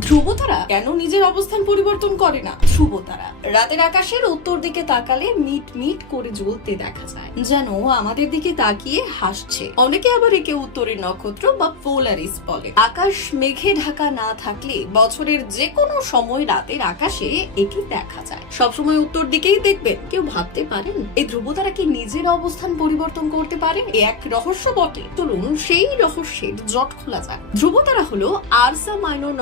ধ্রুবতারা কেন নিজের অবস্থান পরিবর্তন করে না? ধ্রুবতারা। রাতের আকাশের উত্তর দিকে তাকালে মিট মিট করে জ্বলতে দেখা যায়। যেন আমাদের দিকে তাকিয়ে হাসছে। অনেকে আবার একে উত্তরের নক্ষত্র বা পোলারিস বলে। আকাশ মেঘে ঢাকা না থাকলে বছরের যে কোনো সময় রাতের আকাশে একে দেখা যায়। সবসময় উত্তর দিকেই দেখবেন। কেউ ভাবতে পারেন, এই ধ্রুবতারা কি নিজের অবস্থান পরিবর্তন করতে পারে? এক রহস্য বটে। চলুন সেই রহস্যের জট খোলা যাক। ধ্রুবতারা হলো আরসা মাইনর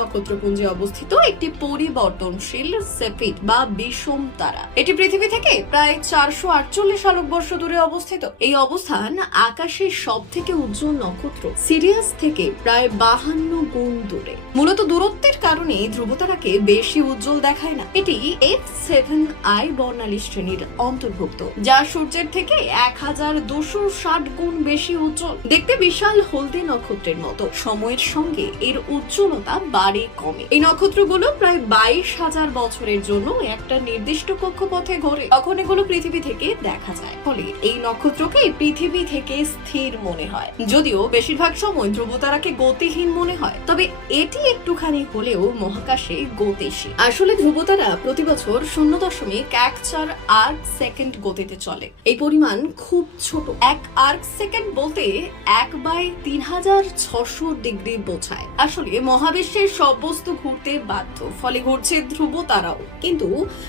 নক্ষত্রপুঞ্জে অবস্থিত একটি পরিবর্তনশীল সেপিট বা বিষম তারা। এটি পৃথিবী থেকে প্রায় চারশো আটচল্লিশ আলোকবর্ষ দূরে অবস্থিত। এই অবস্থান আকাশের সব থেকে উজ্জ্বল নক্ষত্র, সিরিয়াস থেকে প্রায় বাহান্ন গুণ দূরে। মূলত দূরত্বের কারণে ধ্রুবতারাকে বেশি উজ্জ্বল দেখায় না। এটি এফ সেভেন আই বর্ণালী শ্রেণির অন্তর্ভুক্ত, যা সূর্যের থেকে এক হাজার দুশো ষাট গুণ বেশি উজ্জ্বল। দেখতে বিশাল হলদে নক্ষত্রের মতো। সময়ের সঙ্গে এর উজ্জ্বলতা বাড়ে কমে। এই নক্ষত্রগুলো প্রায় বাইশ হাজার বছরের জন্য একটা নির্দিষ্ট কক্ষপথে ঘোরে। তখন এগুলো পৃথিবী থেকে দেখা যায়। ফলে এই নক্ষত্রকে পৃথিবী থেকে স্থির মনে হয়। যদিও বেশিরভাগ সময় ধ্রুবতারাকে গতিহীন মনে হয়। তবে এটি একটুখানি হলেও মহাকাশে গতিশীল। আসলে ধ্রুবতারা প্রতি বছর শূন্য দশমিক এক চার আর্ক সেকেন্ড গতিতে চলে। এই পরিমাণ খুব ছোট। এক আর্ক সেকেন্ড বলতে এক বাই তিন হাজার ছশো ডিগ্রি বোঝায়। আসলে মহাবিশ্বের সব বস্তু ঘুরতে বাধ্য। ফলে ঘুরছে ধ্রুব তারাও। কিন্তু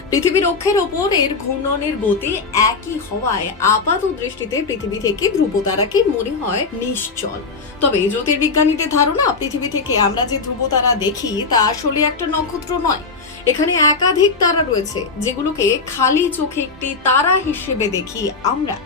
পৃথিবীর অক্ষের ওপর এর ঘূর্ণনের গতি একই হওয়ায় আপাত দৃষ্টিতে পৃথিবী থেকে ধ্রুব তারাকে মনে হয় নিশ্চল। তবে জ্যোতির্বিজ্ঞানীদের ধারণা, পৃথিবী থেকে আমরা যে ধ্রুব তারা দেখি, তা আসলে একটা নক্ষত্র নয়। এখানে একাধিক তারা রয়েছে, যেগুলোকে খালি চোখে একটি তারা হিসেবে দেখি আমরা।